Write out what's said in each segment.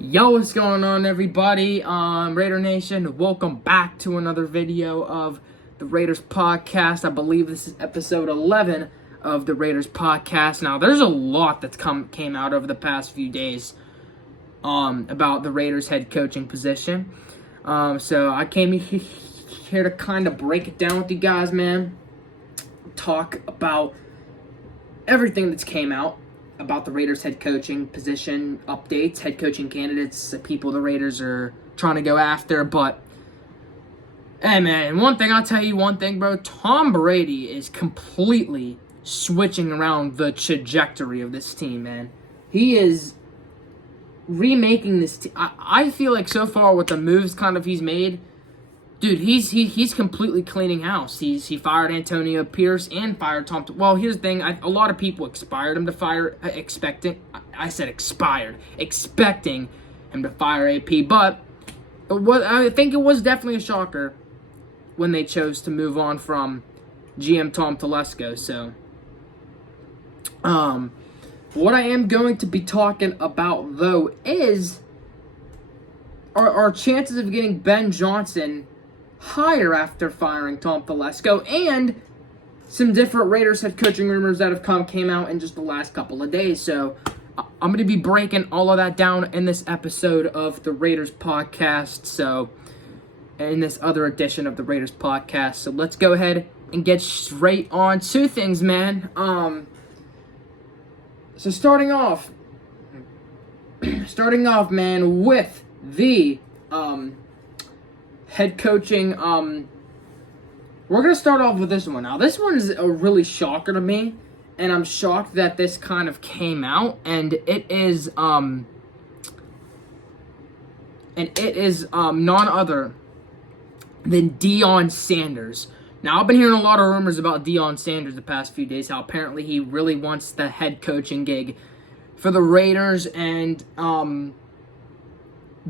Yo, what's going on, everybody? Raider Nation, welcome back to another video of the Raiders podcast. I believe this is episode 11 of the Raiders podcast. Now, there's a lot that's came out over the past few days about the Raiders head coaching position. So I came here to kind of break it down with you guys, man. Talk about everything that's came out about the Raiders head coaching position updates, head coaching candidates, people the Raiders are trying to go after. But, hey, man, I'll tell you one thing, bro. Tom Brady is completely switching around the trajectory of this team, man. He is remaking this team. I feel like so far with the moves he's made, dude, he's completely cleaning house. He fired Antonio Pierce and fired Tom. Well, here's the thing. A lot of people expecting him to fire AP. But I think it was definitely a shocker when they chose to move on from GM Tom Telesco. So, what I am going to be talking about though is our chances of getting Ben Johnson higher after firing Tom Telesco, and some different Raiders head coaching rumors that have came out in just the last couple of days. So I'm going to be breaking all of that down in this episode of the Raiders podcast. So in this other edition of the Raiders podcast. So let's go ahead and get straight on to things, man. So starting off, man, with the head coaching, we're going to start off with this one. Now, this one is a really shocker to me, and I'm shocked that this kind of came out, and it is none other than Deion Sanders. Now, I've been hearing a lot of rumors about Deion Sanders the past few days, how apparently he really wants the head coaching gig for the Raiders, and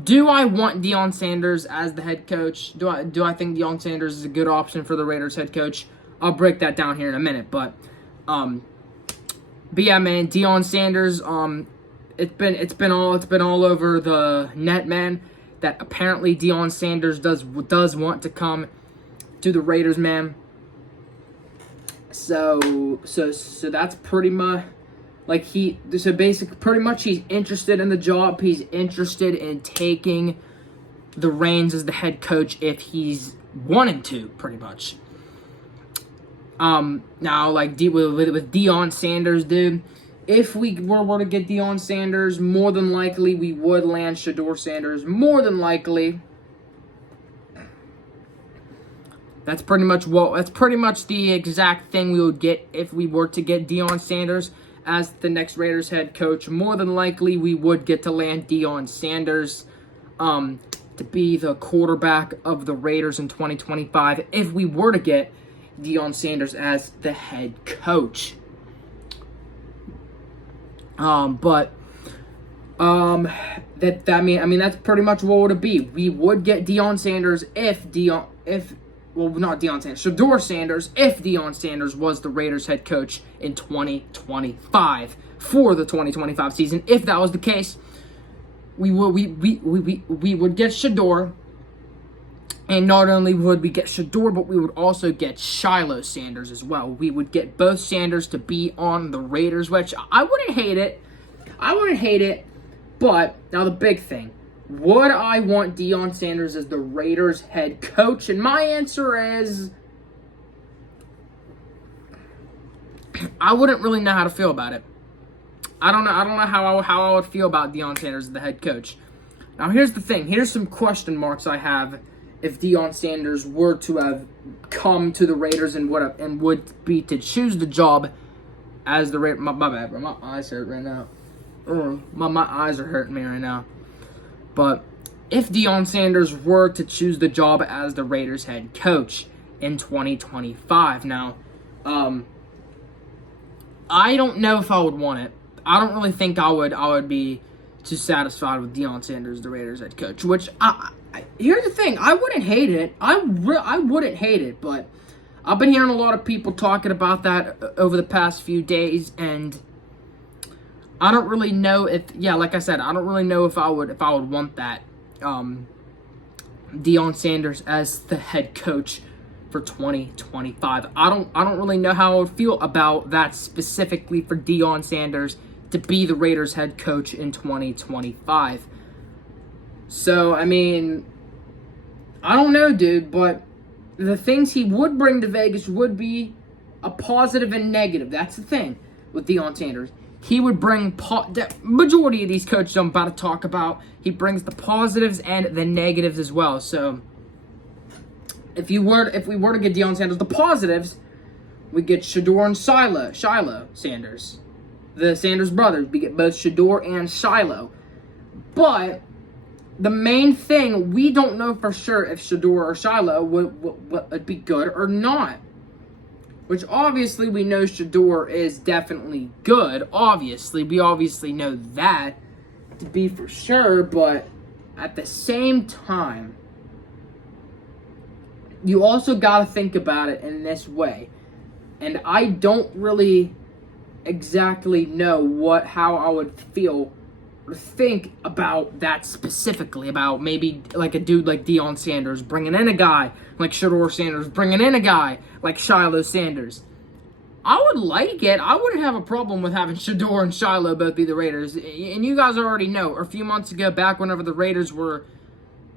do I want Deion Sanders as the head coach? Do I think Deion Sanders is a good option for the Raiders head coach? I'll break that down here in a minute, but yeah, man, Deion Sanders, it's been all over the net, man, that apparently Deion Sanders does want to come to the Raiders, man. So that's pretty much. Pretty much he's interested in the job. He's interested in taking the reins as the head coach if he's wanting to, pretty much. Now, with Deion Sanders, dude, if we were to get Deion Sanders, more than likely we would land Shedeur Sanders. More than likely. That's pretty much the exact thing we would get if we were to get Deion Sanders as the next Raiders head coach. More than likely, we would get to land Deion Sanders to be the quarterback of the Raiders in 2025 if we were to get Deion Sanders as the head coach. That's pretty much what would it be. We would get Deion Sanders Shedeur Sanders if Deion Sanders was the Raiders head coach in 2025 for the 2025 season. If that was the case, we would get Shedeur, and not only would we get Shedeur, but we would also get Shiloh Sanders as well. We would get both Sanders to be on the Raiders, which I wouldn't hate it. But now the big thing. Would I want Deion Sanders as the Raiders head coach? And my answer is I wouldn't really know how to feel about it. I don't know how I would feel about Deion Sanders as the head coach. Now here's the thing. Here's some question marks I have if Deion Sanders were to have come to the Raiders and would be to choose the job as the Raiders. My bad, bro. My eyes hurt right now. My eyes are hurting me right now. But if Deion Sanders were to choose the job as the Raiders head coach in 2025, now, I don't know if I would want it. I don't really think I would be too satisfied with Deion Sanders, the Raiders head coach. Which here's the thing, I wouldn't hate it. I wouldn't hate it, but I've been hearing a lot of people talking about that over the past few days, and I don't really know if, yeah, like I said, I don't really know if I would want that Deion Sanders as the head coach for 2025. I don't really know how I would feel about that specifically for Deion Sanders to be the Raiders head coach in 2025. So, I mean, I don't know, dude, but the things he would bring to Vegas would be a positive and negative. That's the thing with Deion Sanders. He would bring the majority of these coaches I'm about to talk about. He brings the positives and the negatives as well. So, if we were to get Deion Sanders, the positives, we get Shedeur and Shiloh Sanders, the Sanders brothers. We get both Shedeur and Shiloh, but the main thing, we don't know for sure if Shedeur or Shiloh would be good or not. Which obviously we know Shedeur is definitely good. We obviously know that to be for sure. But at the same time, you also got to think about it in this way. And I don't really exactly know how I would feel or think about that specifically, about maybe like a dude like Deion Sanders bringing in a guy like Shedeur Sanders, bringing in a guy like Shiloh Sanders. I would like it. I wouldn't have a problem with having Shedeur and Shiloh both be the Raiders. And you guys already know, a few months ago, back whenever the Raiders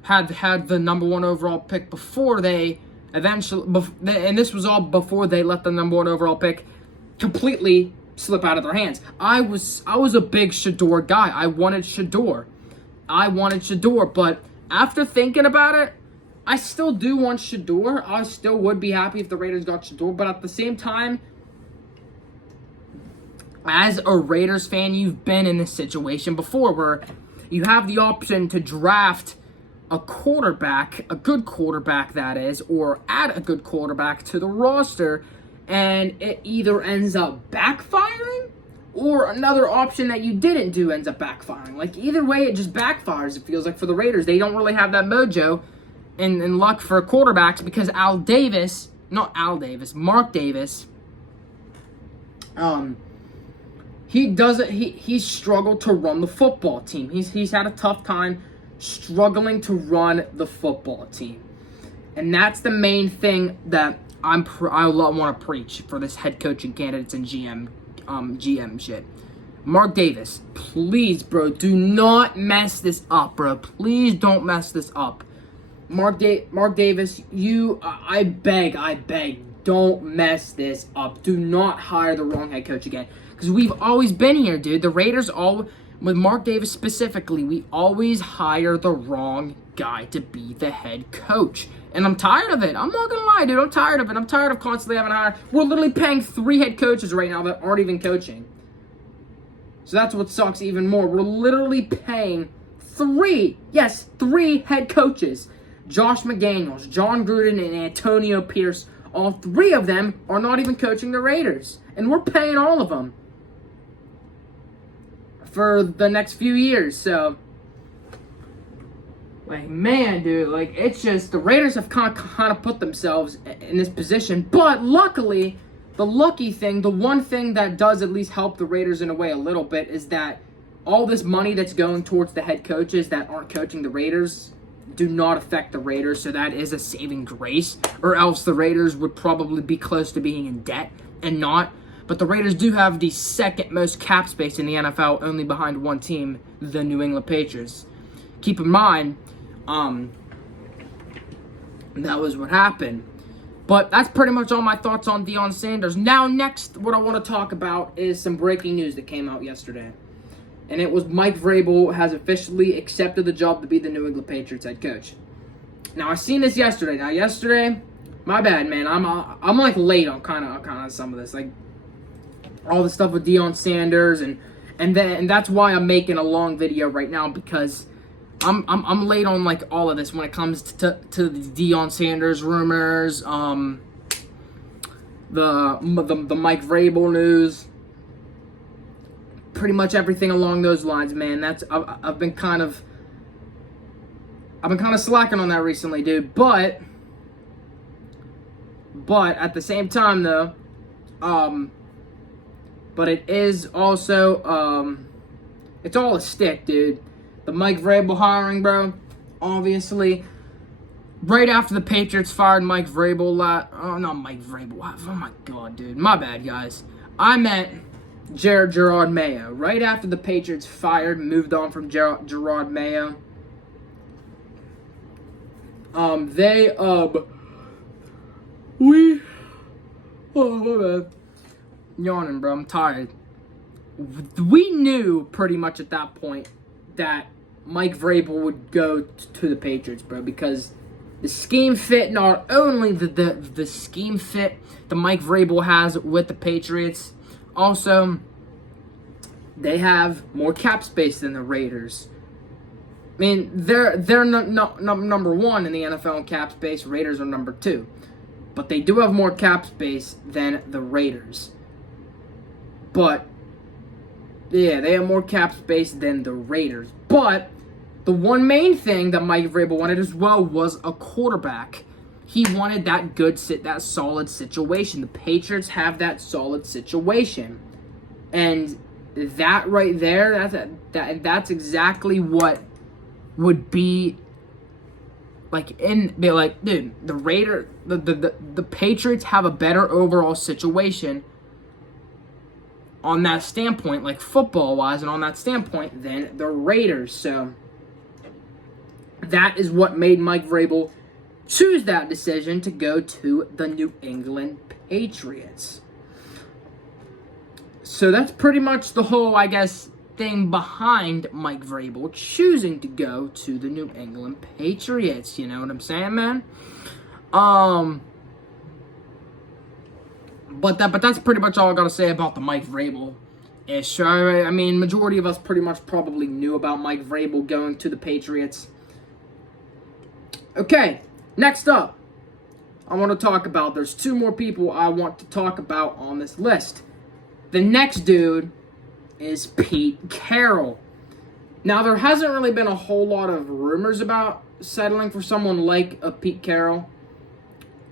had the number 1 overall pick before they eventually, and this was all before they let the number 1 overall pick completely slip out of their hands. I was a big Shedeur guy. I wanted Shedeur, but after thinking about it, I still do want Shedeur. I still would be happy if the Raiders got Shedeur, but at the same time, as a Raiders fan, you've been in this situation before where you have the option to draft a quarterback, a good quarterback that is, or add a good quarterback to the roster, and it either ends up backfiring or another option that you didn't do ends up backfiring. Like, either way, it just backfires, it feels like, for the Raiders. They don't really have that mojo and luck for quarterbacks because Mark Davis, he's struggled to run the football team. He's had a tough time struggling to run the football team. And that's the main thing that I want to preach for this head coaching candidates and GM shit. Mark Davis, please, bro, do not mess this up, bro. Please don't mess this up. Mark Davis, I beg, don't mess this up. Do not hire the wrong head coach again. Because we've always been here, dude. The Raiders, with Mark Davis specifically, we always hire the wrong guy to be the head coach. And I'm tired of it. I'm not going to lie, dude. I'm tired of it. I'm tired of constantly having to hire. We're literally paying 3 head coaches right now that aren't even coaching. So that's what sucks even more. We're literally paying 3 head coaches. Josh McDaniels, John Gruden, and Antonio Pierce. All 3 of them are not even coaching the Raiders. And we're paying all of them for the next few years. So, like, man, dude, like, it's just, the Raiders have kind of put themselves in this position. But luckily, the one thing that does at least help the Raiders in a way a little bit is that all this money that's going towards the head coaches that aren't coaching the Raiders do not affect the Raiders, so that is a saving grace, or else the Raiders would probably be close to being in debt and not. But the Raiders do have the second most cap space in the NFL, only behind one team, the New England Patriots. Keep in mind, that was what happened. But that's pretty much all my thoughts on Deion Sanders. Now, next, what I want to talk about is some breaking news that came out yesterday. And it was Mike Vrabel has officially accepted the job to be the New England Patriots head coach. Now, I seen this yesterday. My bad, man. I'm like late on kind of some of this, like all the stuff with Deion Sanders, and that's why I'm making a long video right now, because I'm late on like all of this when it comes to the Deion Sanders rumors, the Mike Vrabel news. Pretty much everything along those lines, man. I've been kind of slacking on that recently, dude. But at the same time, though, but it is also It's all a stick, dude. The Mike Vrabel hiring, bro, obviously. Right after the Patriots fired Mike Vrabel, not Mike Vrabel. Oh my god, dude. My bad, guys. I meant Gerard Mayo. Right after the Patriots moved on from Gerard Mayo. Oh, my bad. Yawning, bro. I'm tired. We knew pretty much at that point that Mike Vrabel would go to the Patriots, bro, because the scheme fit, not only the scheme fit that Mike Vrabel has with the Patriots, also they have more cap space than the Raiders. I mean, they're number one in the NFL in cap space. Raiders are number two. But they do have more cap space than the Raiders. But, yeah, they have more cap space than the Raiders. But the one main thing that Mike Vrabel wanted as well was a quarterback. He wanted that solid situation. The Patriots have that solid situation. And that right there, that's exactly what would be dude, the Patriots have a better overall situation on that standpoint, like football-wise, and on that standpoint, than the Raiders. So that is what made Mike Vrabel choose that decision to go to the New England Patriots. So that's pretty much the whole, I guess, thing behind Mike Vrabel choosing to go to the New England Patriots. You know what I'm saying, man? But that's pretty much all I gotta say about the Mike Vrabel issue. I mean, majority of us pretty much probably knew about Mike Vrabel going to the Patriots. Okay, next up, I want to talk about, there's two more people I want to talk about on this list. The next dude is Pete Carroll. Now, there hasn't really been a whole lot of rumors about settling for someone like a Pete Carroll,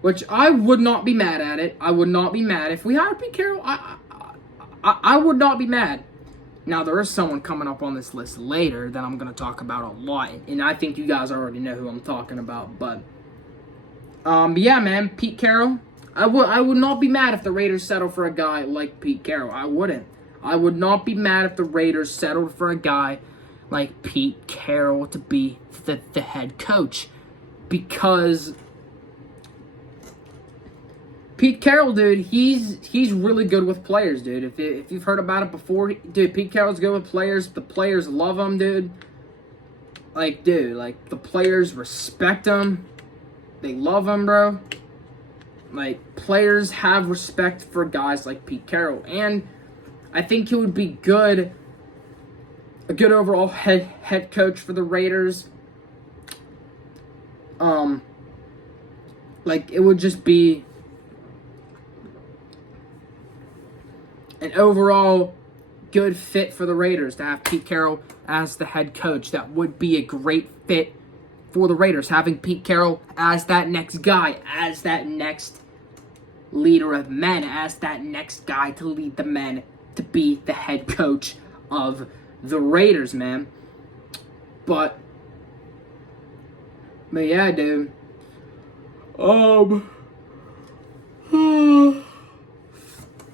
which I would not be mad at it. I would not be mad. If we hired Pete Carroll, I would not be mad. Now, there is someone coming up on this list later that I'm going to talk about a lot, and I think you guys already know who I'm talking about. But yeah, man, Pete Carroll. I would not be mad if the Raiders settled for a guy like Pete Carroll. I wouldn't. I would not be mad if the Raiders settled for a guy like Pete Carroll to be the head coach. Because Pete Carroll, dude, he's really good with players, dude. If you've heard about it before, dude, Pete Carroll's good with players. The players love him, dude. Like, dude, like, the players respect him. They love him, bro. Like, players have respect for guys like Pete Carroll. And I think he would be a good overall head coach for the Raiders. Like, it would just be an overall good fit for the Raiders to have Pete Carroll as the head coach. That would be a great fit for the Raiders, having Pete Carroll as that next guy, as that next leader of men, as that next guy to lead the men, to be the head coach of the Raiders, man. But yeah, dude.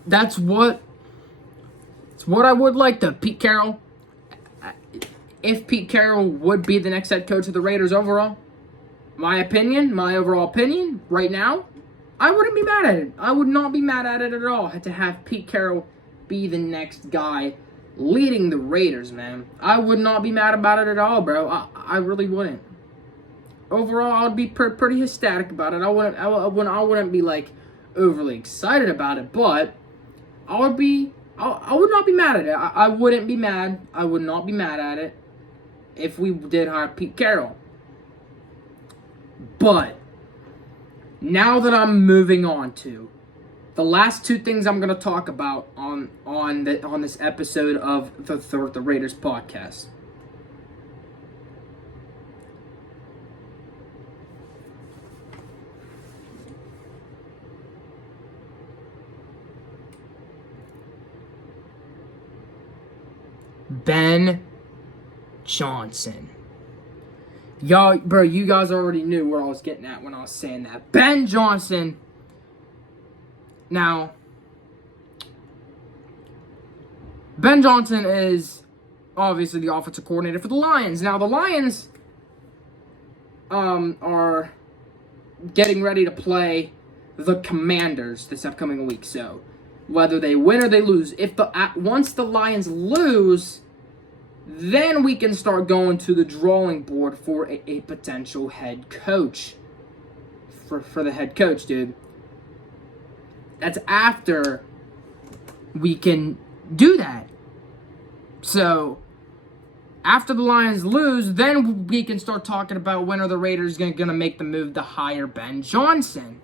That's what I would like to Pete Carroll. If Pete Carroll would be the next head coach of the Raiders overall, my overall opinion, right now, I wouldn't be mad at it. I would not be mad at it at all to have Pete Carroll be the next guy leading the Raiders, man. I would not be mad about it at all, bro. I really wouldn't. Overall, I would be pretty ecstatic about it. I wouldn't be like overly excited about it, but I would not be mad at it. I wouldn't be mad. I would not be mad at it if we did hire Pete Carroll. But now that I'm moving on to the last two things I'm going to talk about on this episode of the Raiders podcast. Ben Johnson. Y'all, bro, you guys already knew where I was getting at when I was saying that. Ben Johnson. Now, Ben Johnson is obviously the offensive coordinator for the Lions. Now, the Lions are getting ready to play the Commanders this upcoming week. So, whether they win or they lose, once the Lions lose, then we can start going to the drawing board for a potential head coach. For the head coach, dude. That's after we can do that. So, after the Lions lose, then we can start talking about when are the Raiders going to make the move to hire Ben Johnson.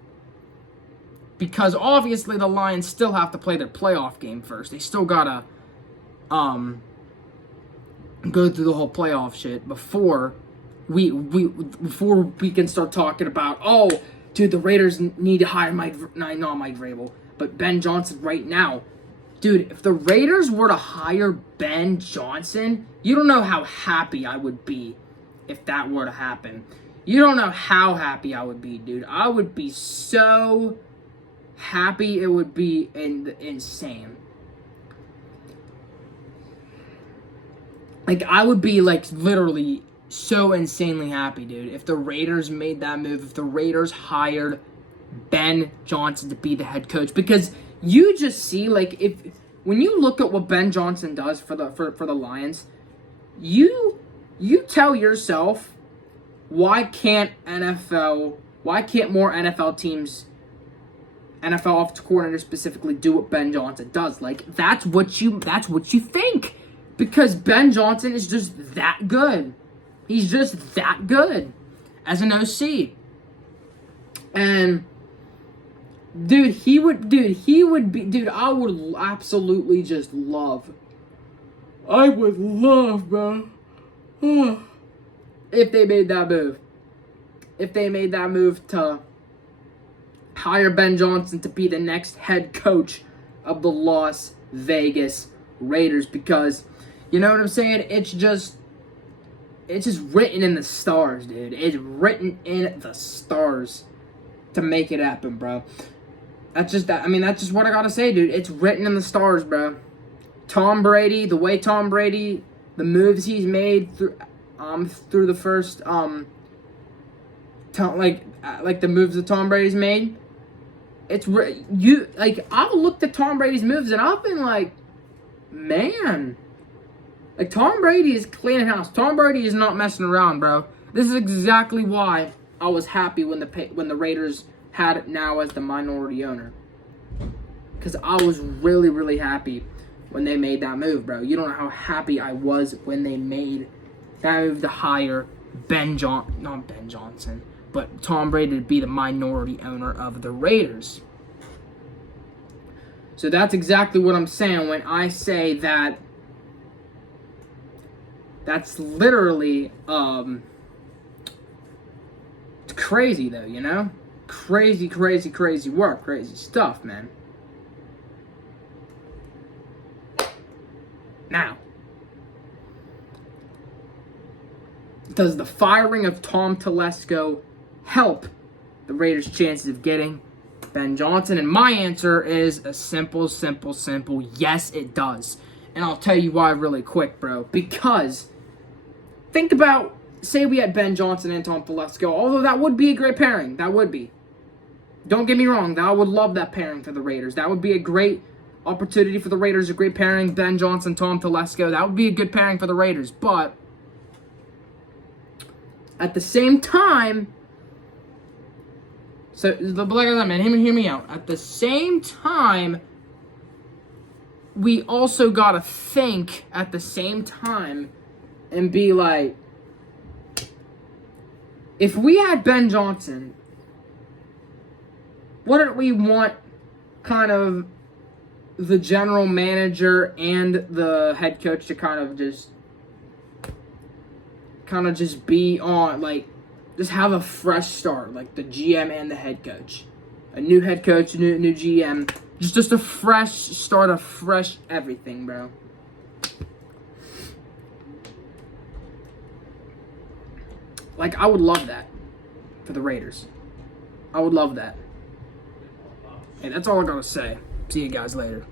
Because obviously the Lions still have to play their playoff game first. They still got to go through the whole playoff shit before we can start talking about, oh, dude, the Raiders need to hire not Mike Vrabel, but Ben Johnson right now. Dude, if the Raiders were to hire Ben Johnson, you don't know how happy I would be if that were to happen. You don't know how happy I would be, dude. I would be so happy. It would be insane. Like, I would be, like, literally so insanely happy, dude, if the Raiders made that move, if the Raiders hired Ben Johnson to be the head coach. Because you just see, like, when you look at what Ben Johnson does for the Lions, you tell yourself, why can't more NFL teams, NFL offensive coordinators specifically, do what Ben Johnson does? Like, that's what you think. Because Ben Johnson is just that good. He's just that good as an OC. And I would absolutely just love. I would love, bro. If they made that move. If they made that move to hire Ben Johnson to be the next head coach of the Las Vegas Raiders. Because, you know what I'm saying? It's just written in the stars, dude. It's written in the stars to make it happen, bro. That's just what I gotta say, dude. It's written in the stars, bro. Tom Brady, the moves he's made through the first the moves that Tom Brady's made. I've looked at Tom Brady's moves and I've been like, man, like, Tom Brady is cleaning house. Tom Brady is not messing around, bro. This is exactly why I was happy when the Raiders had it now as the minority owner. Because I was really, really happy when they made that move, bro. You don't know how happy I was when they made that move to hire not Ben Johnson, but Tom Brady to be the minority owner of the Raiders. So that's exactly what I'm saying when I say that. That's literally, it's crazy though, you know? Crazy work, crazy stuff, man. Now, does the firing of Tom Telesco help the Raiders' chances of getting Ben Johnson? And my answer is a simple yes, it does. And I'll tell you why really quick, bro. Because think about, say we had Ben Johnson and Tom Telesco, although that would be a great pairing. That would be. Don't get me wrong. I would love that pairing for the Raiders. That would be a great opportunity for the Raiders, a great pairing. Ben Johnson, Tom Telesco. That would be a good pairing for the Raiders. But at the same time, so like I said, man, hear me out. At the same time, we also got to think at the same time and be like, if we had Ben Johnson, wouldn't we want kind of the general manager and the head coach to kind of just be on, like, just have a fresh start, like the GM and the head coach. A new head coach, new GM. Just a fresh start, a fresh everything, bro. Like, I would love that for the Raiders. I would love that. Hey, that's all I gotta say. See you guys later.